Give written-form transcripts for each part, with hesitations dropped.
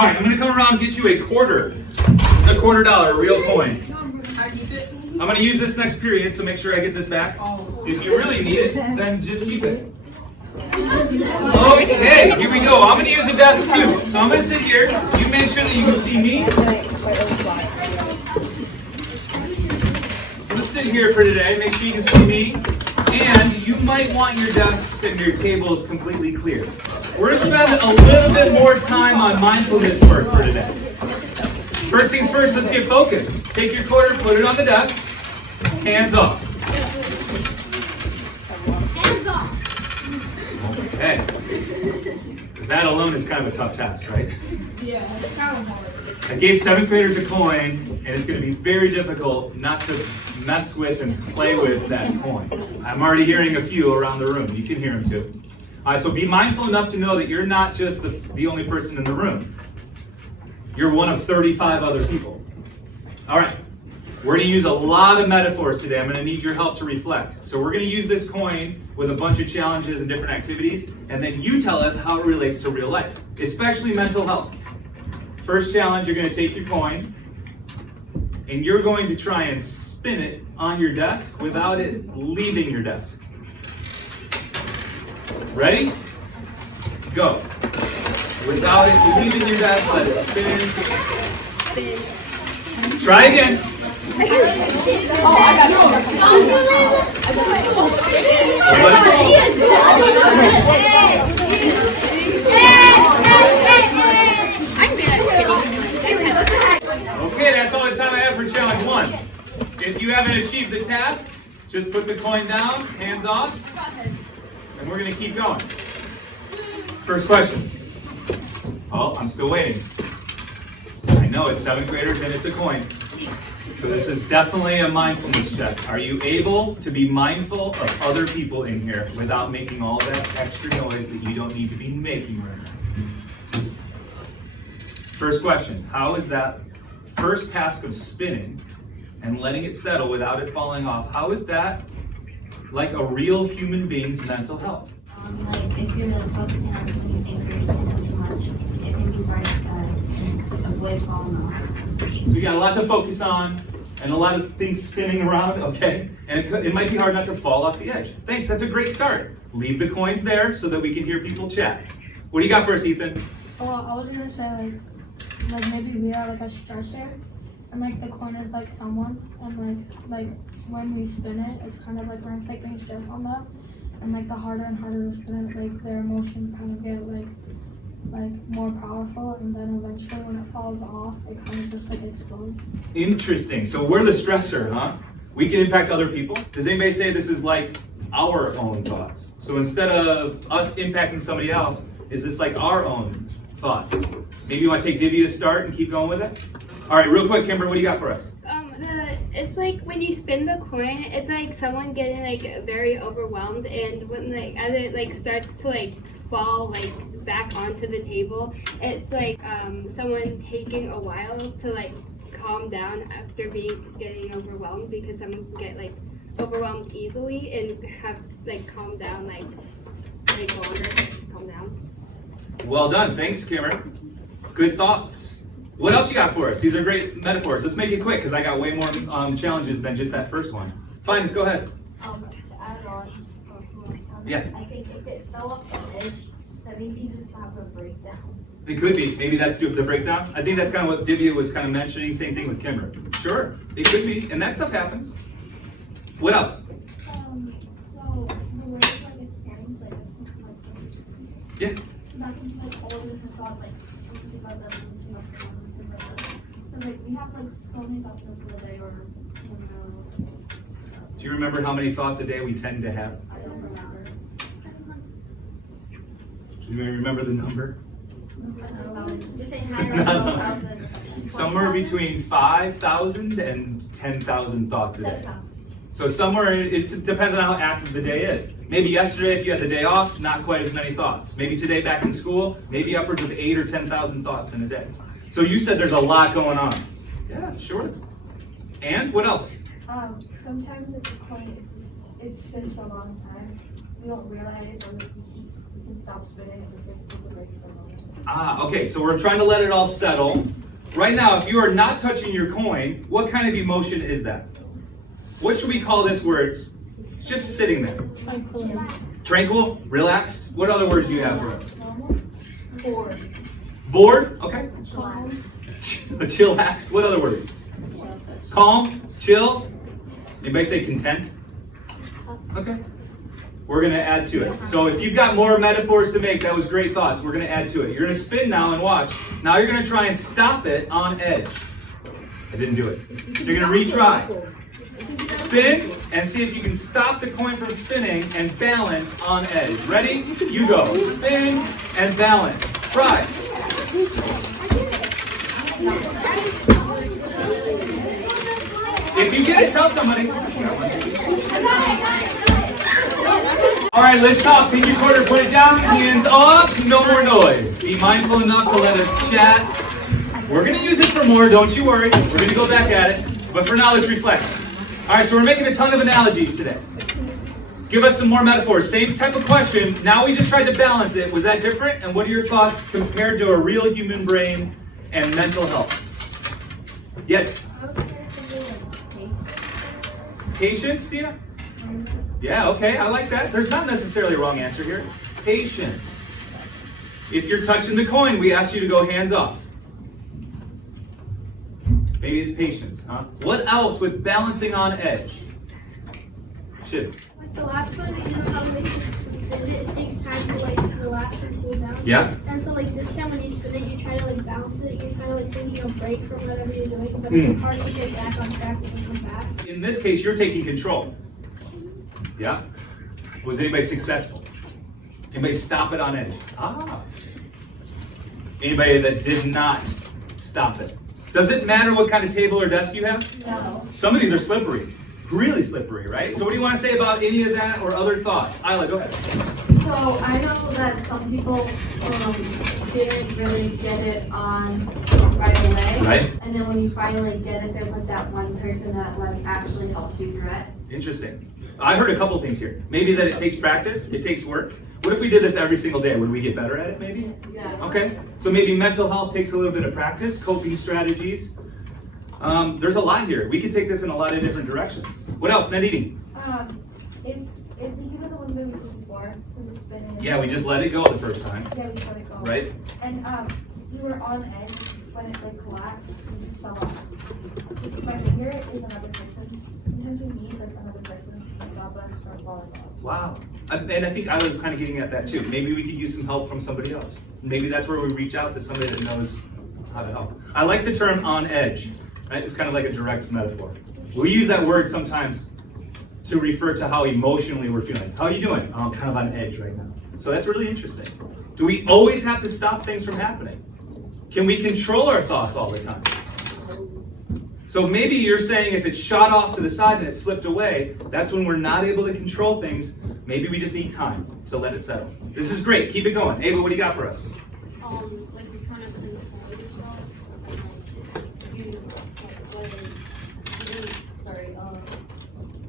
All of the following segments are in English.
All right, I'm going to come around and get you a quarter. It's a $quarter, a real coin. I'm going to use this next period, so make sure I get this back. If you really need it, then just keep it. Okay, here we go. I'm going to use a desk too. So I'm going to sit here. You make sure that you can see me. I'm going to sit here for today. Make sure you can see me. And you might want your desks and your tables completely clear. We're going to spend a little bit more time on mindfulness work for today. First things first, let's get focused. Take your quarter, put it on the desk. Hands off. Hands off. Okay. That alone is kind of a tough task, right? Yeah, it's kind of hard. I gave 7th graders a coin, and it's going to be very difficult not to mess with and play with that coin. I'm already hearing a few around the room. You can hear them too. All right, so be mindful enough to know that you're not just the only person in the room. You're one of 35 other people. All right, we're going to use a lot of metaphors today. I'm going to need your help to reflect. So we're going to use this coin with a bunch of challenges and different activities, and then you tell us how it relates to real life, especially mental health. First challenge, you're going to take your coin, and you're going to try and spin it on your desk without it leaving your desk. Ready? Go. Without it leaving your desk, let it spin. Try again. Oh, I got Okay, that's all the time I have for challenge 1. If you haven't achieved the task, just put the coin down, hands off, and we're going to keep going. First question. Oh, I'm still waiting. I know it's 7th graders and it's a coin. So this is definitely a mindfulness check. Are you able to be mindful of other people in here without making all that extra noise that you don't need to be making right now? First question. How is that first task of spinning and letting it settle without it falling off, how is that like a real human being's mental health? Like if you're really focusing on too many things or you're spending too much, it can be hard to avoid falling off. So you got a lot to focus on and a lot of things spinning around, okay? And it might be hard not to fall off the edge. Thanks, that's a great start. Leave the coins there so that we can hear people chat. What do you got for us, Ethan? Well, I was gonna say like maybe we are like a stressor, and like the coin is like someone, and like when we spin it, it's kind of like we're inflicting stress on them, and like the harder and harder to spin it, like their emotions kind of get like more powerful, and then eventually when it falls off, it kind of just like explodes. Interesting. So we're the stressor, huh? We can impact other people. Does anybody say this is like our own thoughts? So instead of us impacting somebody else, is this like our own thoughts? Maybe you want to take Divya to start and keep going with it? All right, real quick, Kimber, what do you got for us? It's like when you spin the coin, it's like someone getting like very overwhelmed, and when like as it like starts to like fall like back onto the table, it's like someone taking a while to like calm down after getting overwhelmed, because someone can get like overwhelmed easily and have like calm down like longer to calm down. Well done, thanks, Kimber. Good thoughts. What else you got for us? These are great metaphors. Let's make it quick because I got way more challenges than just that first one. Fine, let's go ahead. To add on from last time, Yeah. I think if it fell off the edge, that means you just have a breakdown. It could be. Maybe that's the breakdown. I think that's kind of what Divya was kind of mentioning. Same thing with Kimber. Sure, it could be, and that stuff happens. What else? So the way it's like explains like Yeah. that can be like all different thoughts, like let's think about that, let's think about that, let's think about that. Because like we have like so many thoughts for the day, or you know. Do you remember how many thoughts a day we tend to have? I don't remember. Do you remember the number? You're saying higher or lower? Somewhere between 5,000 and 10,000 thoughts a day. 7,000. So somewhere, it depends on how active the day is. Maybe yesterday, if you had the day off, not quite as many thoughts. Maybe today back in school, maybe upwards of 8,000 or 10,000 thoughts in a day. So you said there's a lot going on. Yeah, sure. And what else? Sometimes at the coin, it spins for a long time. We don't realize, and we can stop spinning and just take a break for a moment. Okay, so we're trying to let it all settle. Right now, if you are not touching your coin, what kind of emotion is that? What should we call this where it's just sitting there? Tranquil. Tranquil? Relaxed? What other words do you have for us? Bored. Bored? Okay. Chillaxed? What other words? Calm? Chill? Anybody say content? Okay. We're going to add to it. So if you've got more metaphors to make, that was great thoughts. We're going to add to it. You're going to spin now and watch. Now you're going to try and stop it on edge. I didn't do it. So you're going to retry. Spin and see if you can stop the coin from spinning and balance on edge. Ready? You go. Spin and balance. Try. If you get it, tell somebody. All right, let's talk. Take your quarter, put it down, hands up, no more noise. Be mindful enough to let us chat. We're going to use it for more, don't you worry. We're going to go back at it. But for now, let's reflect. All right, so we're making a ton of analogies today. Give us some more metaphors. Same type of question. Now we just tried to balance it. Was that different? And what are your thoughts compared to a real human brain and mental health? Yes? Patience, Dina? Yeah, okay, I like that. There's not necessarily a wrong answer here. Patience. If you're touching the coin, we ask you to go hands off. Maybe it's patience, huh? What else with balancing on edge? Shiv. Like the last one, you know how like it takes time to like relax and slow down. Yeah. And so like this time when you spin it, you try to like balance it. You're kind of like taking a break from whatever you're doing, but it's hard to get back on track when you come back. In this case, you're taking control. Yeah? Was anybody successful? Anybody stop it on edge? Anybody that did not stop it? Does it matter what kind of table or desk you have? No. Some of these are slippery. Really slippery, right? So what do you want to say about any of that or other thoughts? Isla, go ahead. So I know that some people didn't really get it on right away. Right. And then when you finally get it, there's like that one person that like actually helps you through it. Interesting. I heard a couple things here. Maybe that it takes practice, it takes work. What if we did this every single day? Would we get better at it maybe? Yeah. Okay. So maybe mental health takes a little bit of practice, coping strategies. There's a lot here. We could take this in a lot of different directions. What else? Net eating. It's you know the one that we did before with the spinning. Yeah, we just let it go the first time. Yeah, we let it go. Right? And we were on edge when it like collapsed. We just fell off. My finger is another person. Sometimes we need like another person to stop us from falling off. Wow. And I think I was kind of getting at that too. Maybe we could use some help from somebody else. Maybe that's where we reach out to somebody that knows how to help. I like the term on edge. Right? It's kind of like a direct metaphor. We use that word sometimes to refer to how emotionally we're feeling. How are you doing? Oh, I'm kind of on edge right now. So that's really interesting. Do we always have to stop things from happening? Can we control our thoughts all the time? So maybe you're saying if it's shot off to the side and it slipped away, that's when we're not able to control things. Maybe we just need time to let it settle. This is great. Keep it going. Ava, what do you got for us? Like you're trying to control yourself, and like you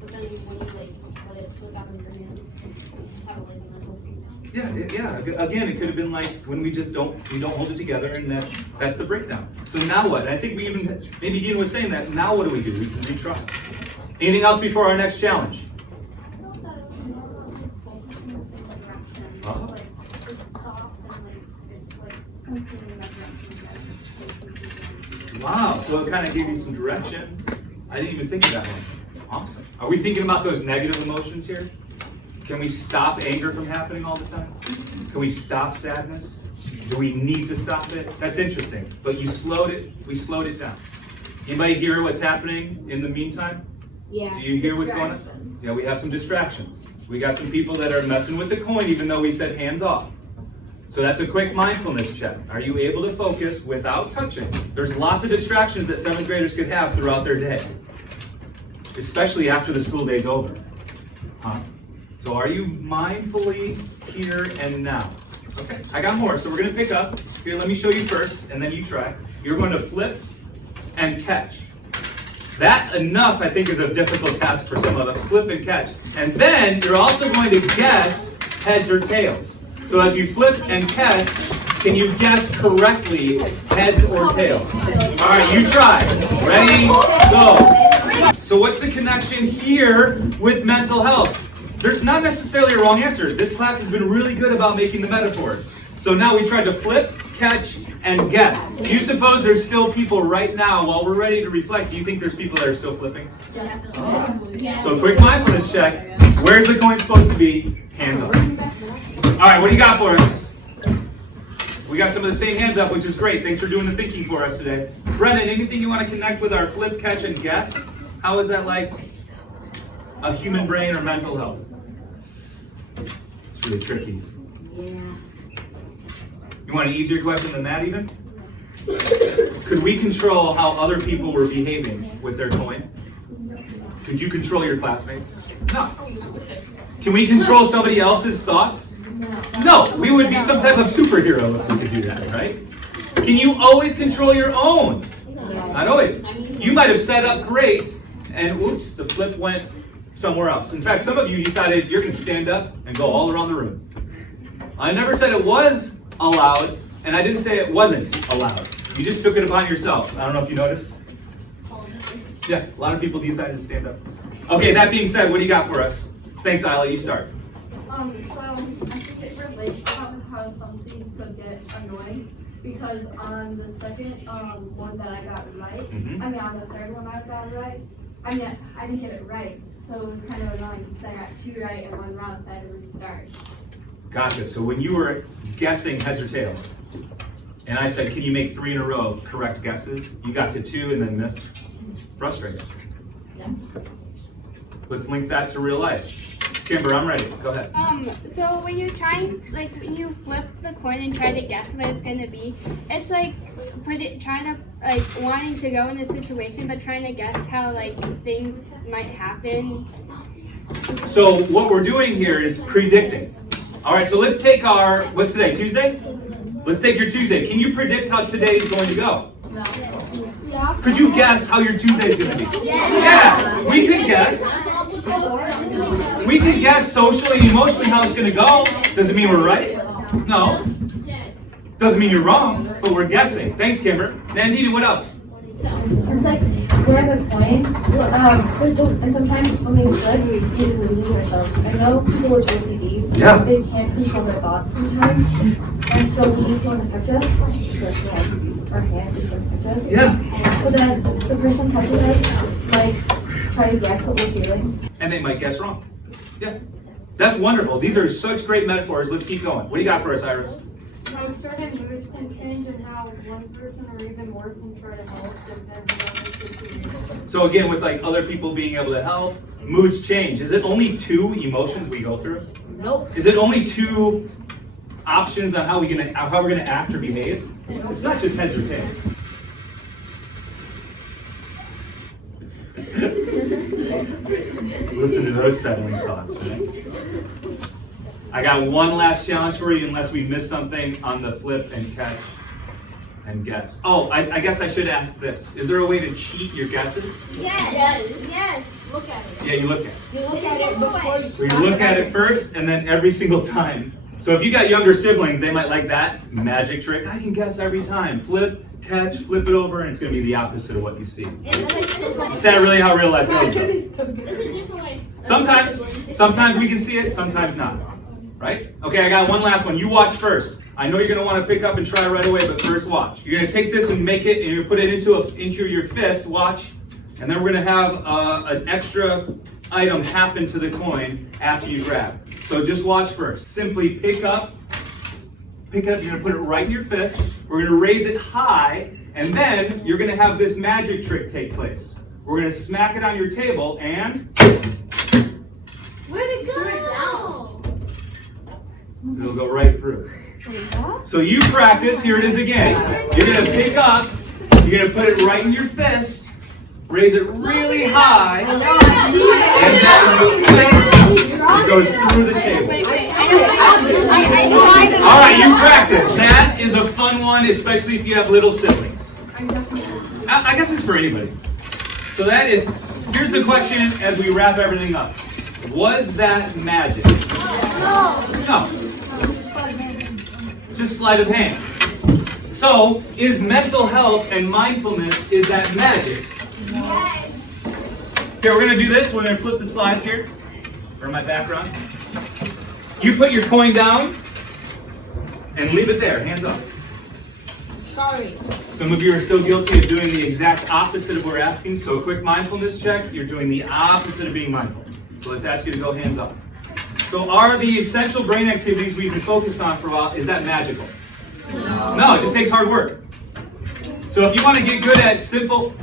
but then when you like let it slip out of your hands, you just have like a mental breakdown. Yeah. Again, it could have been like when we don't hold it together, and that's the breakdown. So now what? I think we even maybe Dean was saying that. Now what do? We can retry. Anything else before our next challenge? Wow, so it kind of gave you some direction. I didn't even think of that one. Awesome. Are we thinking about those negative emotions here? Can we stop anger from happening all the time? Can we stop sadness? Do we need to stop it? That's interesting. But we slowed it down. Anybody hear what's happening in the meantime? Yeah. Do you hear what's going on? Yeah, we have some distractions. We got some people that are messing with the coin even though we said hands off. So that's a quick mindfulness check. Are you able to focus without touching? There's lots of distractions that 7th graders could have throughout their day, especially after the school day's over. So are you mindfully here and now? Okay, I got more, so we're gonna pick up. Here, let me show you first, and then you try. You're going to flip and catch. That enough, I think, is a difficult task for some of us. Flip and catch. And then you're also going to guess heads or tails. So as you flip and catch, Can you guess correctly heads or tails? All right, you try. Ready, go. So what's the connection here with mental health? There's not necessarily a wrong answer. This class has been really good about making the metaphors. So now we tried to flip, catch, and guess. Do you suppose there's still people right now, while we're ready to reflect, do you think there's people that are still flipping? Yes. So quick mindfulness check. Where's the coin supposed to be? Hands up. All right, what do you got for us? We got some of the same hands up, which is great. Thanks for doing the thinking for us today. Brennan, anything you want to connect with our flip, catch, and guess? How is that like a human brain or mental health? It's really tricky. You want an easier question than that even? Could we control how other people were behaving with their coin? Could you control your classmates? No. Can we control somebody else's thoughts? No. We would be some type of superhero if we could do that, right? Can you always control your own? Not always. You might have set up great, and oops, the flip went somewhere else. In fact, some of you decided you're going to stand up and go all around the room. I never said it was allowed, and I didn't say it wasn't allowed. You just took it upon yourself. I don't know if you noticed. Yeah, a lot of people decided to stand up. Okay, that being said, what do you got for us? Thanks, Isla, you start. So I think it relates to how some things could get annoying, because on the second one that I got right, on the third one I got right, I didn't get it right, so it was kind of annoying because I got 2 right and 1 wrong, so I had to restart. Gotcha. So when you were guessing heads or tails, and I said, can you make 3 in a row correct guesses? You got to 2 and then missed. Frustrating. Yeah. Let's link that to real life. Kimber, I'm ready. Go ahead. So when you're trying, when you flip the coin and try to guess what it's gonna be, it's like trying to wanting to go in a situation, but trying to guess how things might happen. So what we're doing here is predicting. All right. So let's take what's today? Tuesday. Let's take your Tuesday. Can you predict how today is going to go? No. Could you guess how your Tuesday is going to be? Yeah. We could guess. We could guess socially and emotionally how it's going to go. Doesn't mean we're right. No. Doesn't mean you're wrong, but we're guessing. Thanks, Kimber. Nandita, what else? It's like we're at a point, and sometimes when they flip, we do lose ourselves. I know people with OCD, Yeah. they can't control their thoughts sometimes, and so we need someone to touch us, our hand is going to touch us. Yeah. But then the person touching us might try to guess what we're feeling. And they might guess wrong. Yeah. That's wonderful. These are such great metaphors. Let's keep going. What do you got for us, Iris? How certain moods can change and how one person or even more can try to help depending on the situation. So again, with other people being able to help, moods change. Is it only 2 emotions we go through? Nope. Is it only 2 options on how we're gonna act or behave? It's not just heads or tails. Listen to those settling thoughts, right? I got one last challenge for you, unless we miss something on the flip and catch and guess. Oh, I guess I should ask this. Is there a way to cheat your guesses? Yes. Look at it. Yeah, you look at it. You look at it before you So you look at it first, and then every single time. So if you got younger siblings, they might like that magic trick. I can guess every time. Flip, catch, flip it over, and it's going to be the opposite of what you see. Is that really how real life goes? Sometimes we can see it, sometimes not. Right? Okay, I got one last one. You watch first. I know you're going to want to pick up and try right away, but first watch. You're going to take this and make it, and you're going to put it into your fist. Watch. And then we're going to have an extra item happen to the coin after you grab. So just watch first. Simply pick up. You're going to put it right in your fist. We're going to raise it high, and then you're going to have this magic trick take place. We're going to smack it on your table, and Where'd it go? it'll go right through. So you practice. Here it is again. You're going to pick up. You're going to put it right in your fist. Raise it really high, and then it goes through the table. All right, you practice. That is a fun one, especially if you have little siblings. I guess it's for anybody. So here's the question as we wrap everything up. Was that magic? No. Just sleight of hand. So, is mental health and mindfulness, is that magic? Yes. Okay, we're going to do this. We're going to flip the slides here, or my background. You put your coin down and leave it there, hands up. Sorry. Some of you are still guilty of doing the exact opposite of what we're asking, so a quick mindfulness check, you're doing the opposite of being mindful. So let's ask you to go hands up. So are the essential brain activities we've been focused on for a while, is that magical? No, it just takes hard work. So if you want to get good at simple,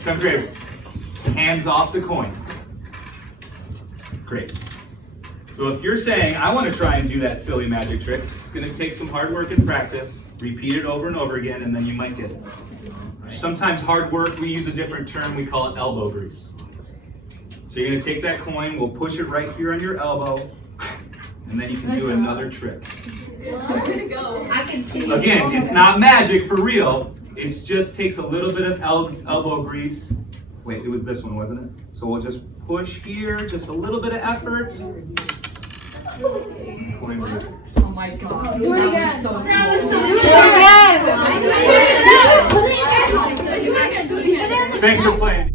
7th graders, hands off the coin. Great. So if you're saying, I want to try and do that silly magic trick, it's going to take some hard work and practice, repeat it over and over again, and then you might get it. Sometimes hard work, we use a different term, we call it elbow grease. So you're going to take that coin, we'll push it right here on your elbow, and then you can do another trick. I can see. Again, it's not magic for real, it just takes a little bit of elbow grease. Wait, it was this one, wasn't it? So we'll just push here, just a little bit of effort. Coin break. Oh my god. Do it That again. was so cool. That was so Thanks for playing.